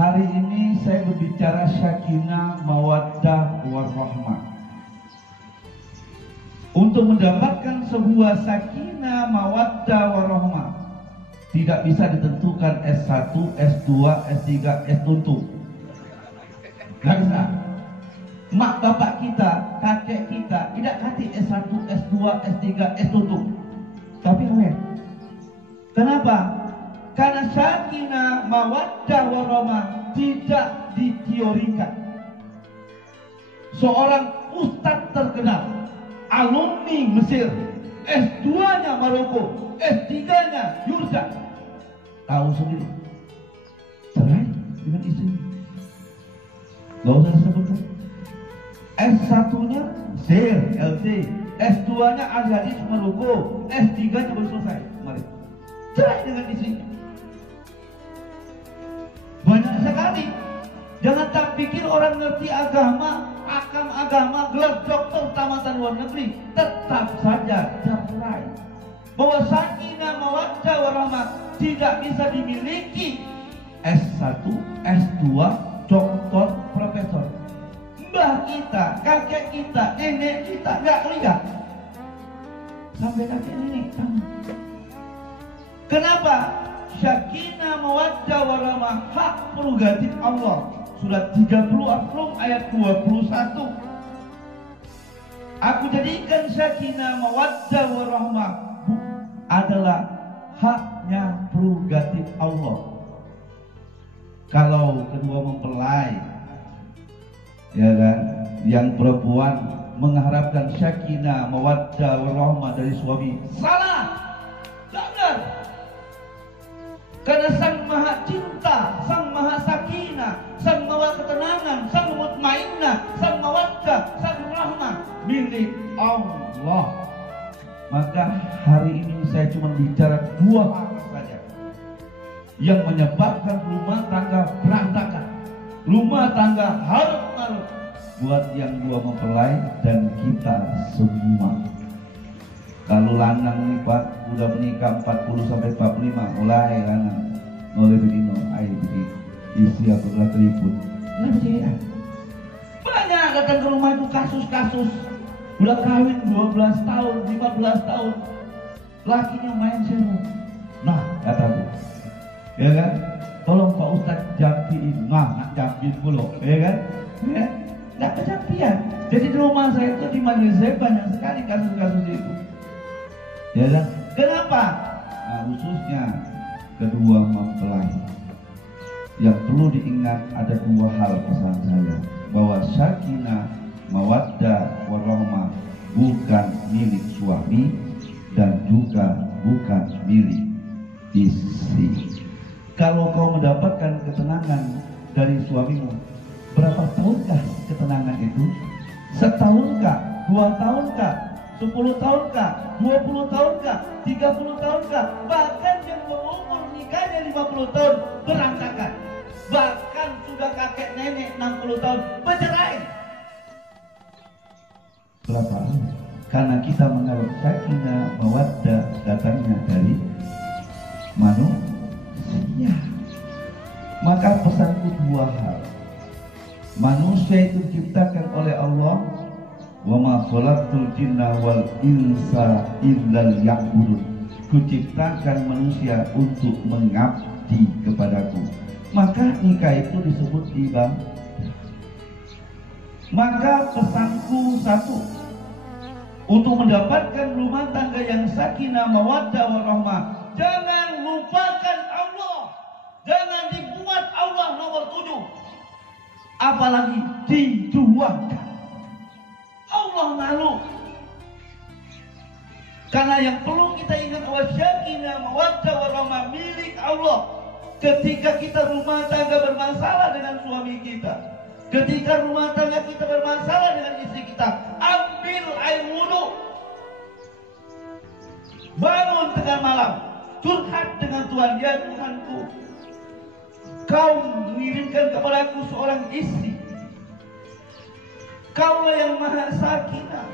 Hari ini saya berbicara sakinah, mawaddah, warahmah. Untuk mendapatkan sebuah sakinah, mawaddah, warahmah tidak bisa ditentukan S1, S2, S3, S1. Nggak bisa. Mak bapak kita, kakek kita tidak kasih S1, S2, S3, S1. Tapi kenapa? Karena sakinah, mawaddah, warahmah tidak diteorikan. Seorang ustadz terkenal, alumni Mesir, S2-nya Maroko, S3-nya Yurza, tahu sendiri, cerai dengan istrinya. Gak usah disebutkan. S1-nya Sir, LC, S2-nya Al-Hadis Maroko, S3-nya baru selesai kemarin, cerai dengan istrinya. Banyak sekali. Jangan tak pikir orang ngerti agama, akam agama, gelar doktor tamatan luar negeri, tetap saja cerai. Bahwa sakinah, mawaddah, warahmah tidak bisa dimiliki S1, S2, doktor, profesor. Mbah kita, kakek kita, nenek kita nggak lihat. Sampai kakek nenek tahu. Kenapa? Sakinah, mawaddah, warahmah hak prerogatif Allah. Surat 30 Al-Rum ayat 21. Aku jadikan sakinah, mawaddah, warahmah adalah haknya prerogatif Allah. Kalau kedua mempelai, ya kan, yang perempuan mengharapkan sakinah, mawaddah, warahmah dari suami, salah, tidak benar. Karena Sang Maha Cinta, Sang Maha Sakinah, Sang Maha Ketenangan, Sang Mutmainnah, Sang Mawaddah, Sang Rahmah milik Allah. Maka hari ini saya cuma bicara dua hal saja yang menyebabkan rumah tangga berantakan, rumah tangga harut-marut buat yang dua mempelai dan kita semua. Kalau lanang nih Pak, udah menikah 40 sampai 45, mulai lanang, mulai begini, ayo begini, isi aku telah terliput. Nah percaya. Banyak datang ke rumah itu kasus-kasus, udah kawin 12 tahun, 15 tahun, lakinya main seru. Nah kataku, ya kan? Tolong Pak Ustadz jampiin, nak jampiin dulu, ya kan? Ya, nggak kejampian. Jadi di rumah saya itu, di majelis saya banyak sekali kasus-kasus itu. Ya kan? Kenapa? Nah, khususnya kedua mempelai. Yang perlu diingat ada dua hal pesan saya, bahwa sakinah, mawaddah, warahmah bukan milik suami dan juga bukan milik istri. Kalau kau mendapatkan ketenangan dari suamimu, berapa tahunkah ketenangan itu? Setahunkah? 2 tahunkah? 10 tahunkah? 20 tahunkah? 30 tahunkah? Bahkan yang berumur nikahnya 50 tahun berantakan. Bahkan sudah kakek nenek 60 tahun bercerai. Berapa? Karena kita menganggap sakinah, mawaddah datangnya dari manusia. Maka pesanku dua hal. Manusia itu diciptakan oleh Allah. Wa ma khalaqtul jinna wal insa illa liya'budun. Kuciptakan manusia untuk mengabdi kepadaku. Maka nikah itu disebut ibadah. Maka pesanku satu, untuk mendapatkan rumah tangga yang sakinah, mawaddah, warahmah, jangan lupakan Allah. Jangan dibuat Allah nomor 7. Apalagi dijuangkan. Allah malu. Karena yang perlu kita ingat, wasyakinah, mawaddah, warahmah milik Allah. Ketika kita rumah tangga bermasalah dengan suami kita, ketika rumah tangga kita bermasalah dengan istri kita, ambil air wudhu, bangun tengah malam, curhat dengan Tuhan. Ya Tuhanku, Kau mengirimkan kepadaku seorang istri. Kaulah yang maha sakinah,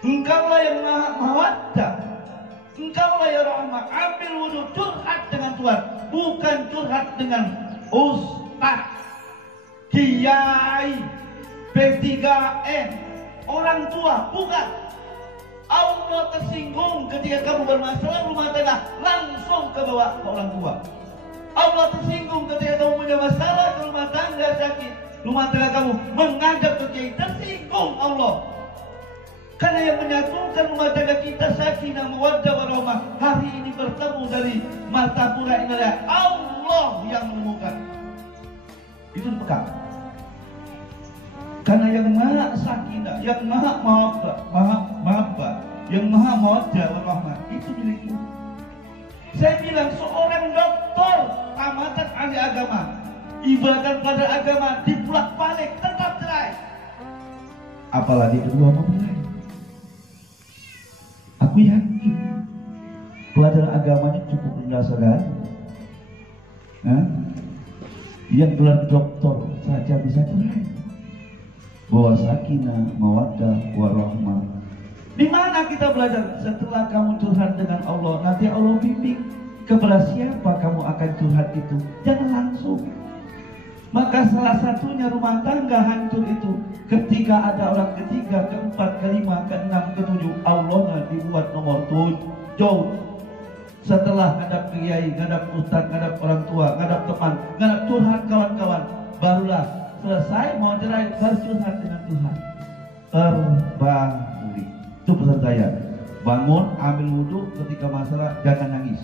Engkaulah yang maha mawaddah, Engkaulah ya rahmah. Ambil wudhu, curhat dengan Tuhan, bukan curhat dengan ustaz, kiai, P3N, orang tua, bukan. Allah tersinggung ketika kamu bermasalah rumah tangga, langsung ke bawah ke orang tua. Allah tersinggung ketika kamu punya masalah ke rumah tangga sakit, rumah tangga kamu mengajak ke kiai, tersinggung Allah. Karena yang menyatukan rumah tangga kita sakinah mawaddah warahmah hari ini bertemu dari Martapura ini adalah Allah yang menemukan. Itu dipegang. Karena yang maha sakinah, yang maha mahabbah, yang maha mawaddah warahmah itu milik kita. Saya bilang seorang doktor tamatan ahli agama, ibadah pada agama dipulak-balik tetap cerai. Apalagi kedua mempelai. Aku yakin pelajaran agamanya cukup rendah sekali. Yang gelar doktor saja bisa cerai. Bahwa sakinah, mawaddah, warahmah. Di mana kita belajar? Setelah kamu curhat dengan Allah, nanti Allah bimbing kepada siapa kamu akan curhat itu. Jangan langsung. Maka salah satunya rumah tangga hancur itu ketika ada orang ketiga, keempat, kelima, keenam, ketujuh, Allahnya dibuat nomor 7. Setelah ngadap kiai, ngadap ustaz, ngadap orang tua, ngadap teman, ngadap curhat kawan-kawan, barulah selesai mau cerai, harus curhat dengan Tuhan. Terbalik. Itu pesan saya. Bangun, ambil wudhu ketika masalah, jangan nangis,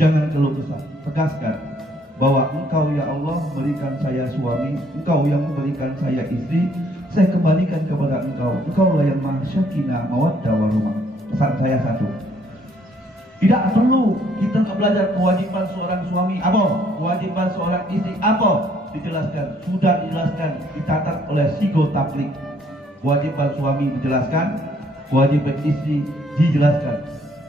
jangan keluh kesah. Tegaskan bahwa Engkau ya Allah memberikan saya suami, Engkau yang memberikan saya istri, saya kembalikan kepada Engkau. Engkaulah yang maha sakinah mawaddah warahmah. Pesan saya satu. Tidak perlu kita belajar kewajiban seorang suami apa, kewajiban seorang istri apa, dijelaskan, sudah dijelaskan, dicatat oleh Sigo Tablik. Kewajiban suami dijelaskan, kewajiban istri dijelaskan.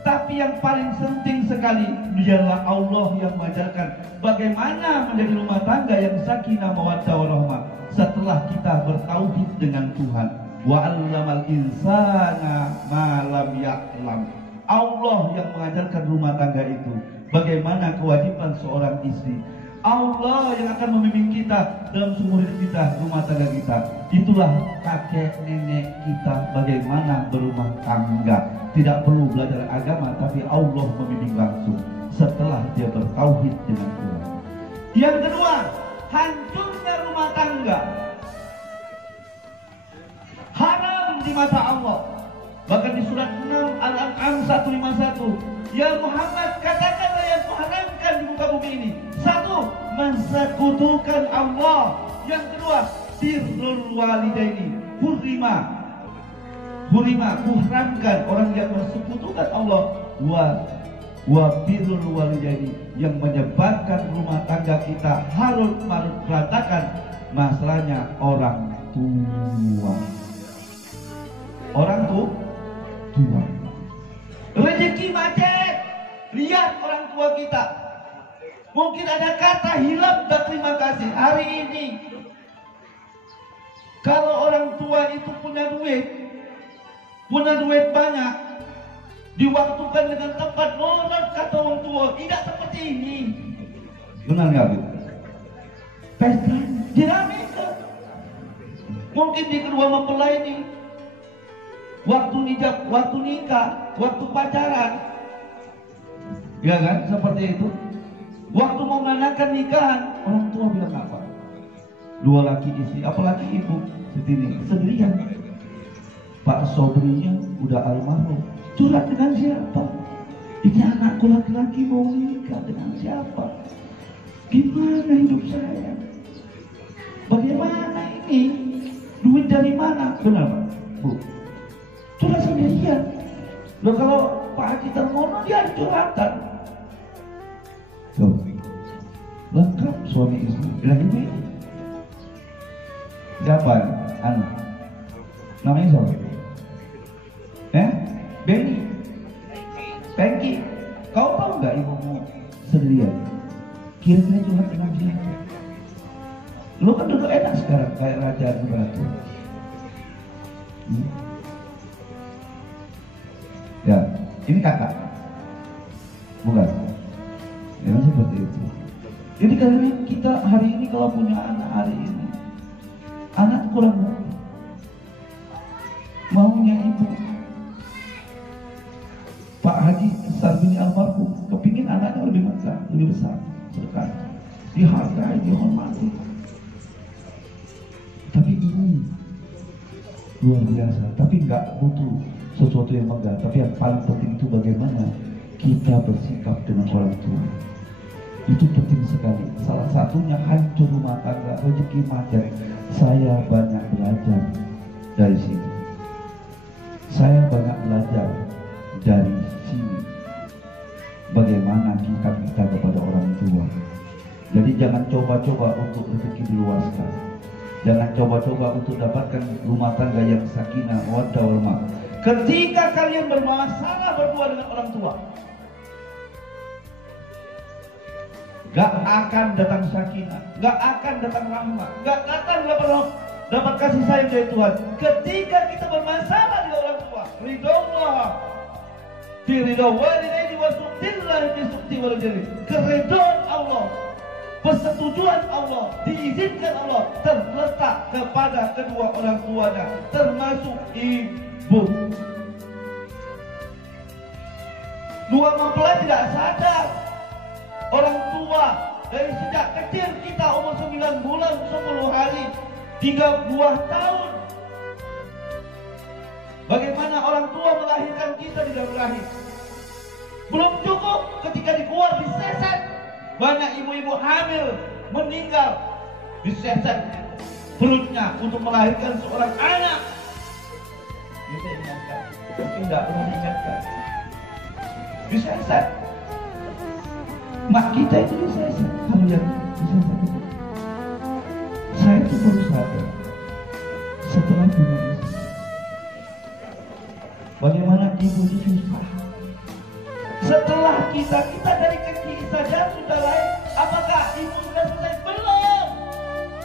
Tapi yang paling penting sekali biarlah Allah yang mengajarkan bagaimana menjadi rumah tangga yang sakinah mawaddah warahmah setelah kita bertauhid dengan Tuhan. Wa 'allamal insana ma lam ya'lam. Allah yang mengajarkan rumah tangga itu bagaimana kewajiban seorang istri. Allah yang akan membimbing kita dalam seumur hidup kita, rumah tangga kita. Itulah kakek nenek kita bagaimana berumah tangga. Tidak perlu belajar agama, tapi Allah membimbing langsung setelah dia bertauhid dengan Tuhan. Yang kedua, hancurnya rumah tangga haram di mata Allah. Bahkan di surat 6 Al-An'am 151, ya Muhammad katakanlah yang kuharamkan di muka bumi ini. Satu, mensekutukan Allah. Yang kedua, birrul walidaini. Hurima, kuharamkan orang yang mensekutukan Allah. Wa birrul walidaini, yang menyebabkan rumah tangga kita harut marut berantakan. Masalahnya orang tua. Orang tua. Rezeki macet. Lihat orang tua kita. Mungkin ada kata hilap dan terima kasih. Hari ini kalau orang tua itu punya duit banyak, diwaktukan dengan tempat nolak kata orang tua, tidak seperti ini. Benar nggak Bu? Pesta diramekan. Mungkin di kedua mempelai ini waktu nikah, waktu pacaran, ya kan, seperti itu. Waktu mau mengadakan nikahan, orang tua bilang apa? Dua laki istri, apalagi ibu Sitini sendirian. Pak Sobrinya udah almarhum, curhat dengan siapa? Ini anakku laki-laki mau nikah dengan siapa? Gimana hidup saya? Bagaimana ini? Duit dari mana? Benar Pak? Bu? Curhat sendirian. Loh kalau Pak Haji Termono dia curhatan. Tuh, lengkap suami istri. Bilang ini siapa? Namanya siapa? Benny, Pengki. Kau tahu nggak ibumu sendirian? Kira-kira curhat dengan siapa? Lu kan duduk enak sekarang kayak raja dan ratu. Ya, ini kakak, bukan? Ya seperti itu. Jadi karena kita hari ini kalau punya anak hari ini, anak kurang maunya ibu. Pak Haji Sarbini almarhum kepingin anaknya lebih megah, lebih besar, sedekah, dihargai, dihormati. Tapi ibu luar biasa, tapi nggak butuh sesuatu yang megah. Tapi yang paling penting itu bagaimana kita bersikap dengan orang tua. Itu penting sekali. Salah satunya hancur rumah tangga, rezeki macet. Saya banyak belajar dari sini. Saya banyak belajar dari sini. Bagaimana sikap kita kepada orang tua. Jadi jangan coba-coba untuk rezeki diluaskan. Jangan coba-coba untuk dapatkan rumah tangga yang sakinah, mawaddah warahmah. Ketika kalian bermasalah berdua dengan orang tua, gak akan datang sakinah, gak akan datang rahmat, gak akan dapat kasih sayang dari Tuhan. Ketika kita bermasalah dengan orang tua, ridho Allah, ridho walidaini wa suktillah bi sukti wal jari, keridhaan Allah, persetujuan Allah, diizinkan Allah terletak kepada kedua orang tuanya, termasuk ibu. Dua mempelai tidak sadar. Orang tua dari sejak kecil kita umur 9 bulan, 10 hari, 3 buah tahun. Bagaimana orang tua melahirkan kita di dalam rahim. Belum cukup ketika dikeluar diseset. Banyak ibu-ibu hamil meninggal diseset perutnya untuk melahirkan seorang anak. Kita ingatkan, tapi tidak pernah diingatkan. Diseset. Mak kita itu diseset. Kamu lihat diseset itu. Saya itu baru sadar setelah punya istri. Bagaimana ibu itu susah. Setelah kita dari kecil saja sudah lain. Apakah ibu sudah selesai?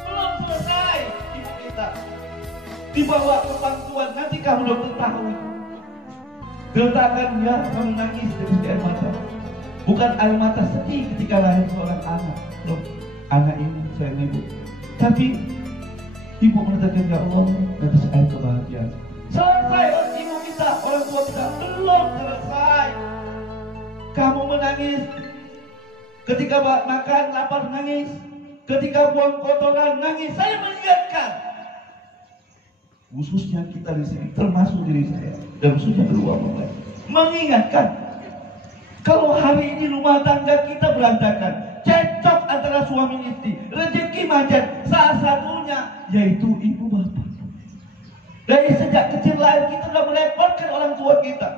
Belum selesai. Ibu kita dibawa ke pangkuan. Nanti kamu dokter tahu. Gertakannya menangis dari air mata. Bukan air mata sedih ketika lahir seorang anak. Loh, anak ini sayang ibu. Tapi ibu menetapkan ya Allah atas air kebahagiaan. Selesai ibu kita, orang tua kita belum selesai. Kamu menangis ketika makan lapar, nangis ketika buang kotoran, nangis. Saya mengingatkan, khususnya kita di sini, termasuk diri saya dan khususnya kedua mempelai, mengingatkan kalau hari ini rumah tangga kita berantakan, cekcok antara suami istri, rezeki macet, salah satunya yaitu ibu bapak. Dari sejak kecil lahir kita sudah merepotkan orang tua kita.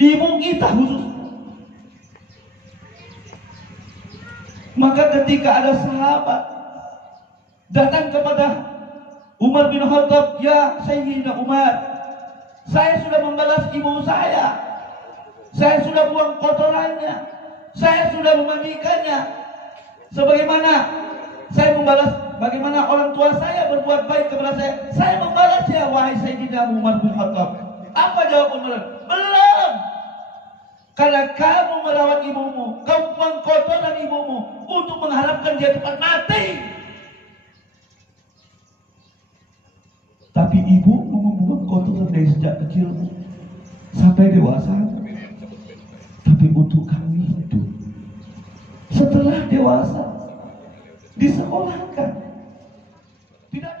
Ibu kita khusus. Maka ketika ada sahabat datang kepada Umar bin Khattab, ya Sayyidina Umar, saya sudah membalas ibu saya sudah buang kotorannya, saya sudah memandikannya, sebagaimana saya membalas, bagaimana orang tua saya berbuat baik kepada saya membalas ya wahai Sayyidina Umar bin Khattab. Apa jawab Umar? Belum. Karena kamu merawat ibumu, kamu buang kotoran ibumu untuk mengharapkan dia cepat mati. Tapi ibu membuang kotoran dari sejak kecil sampai dewasa. Tapi untuk kami hidup. Setelah dewasa disekolahkan. Tidak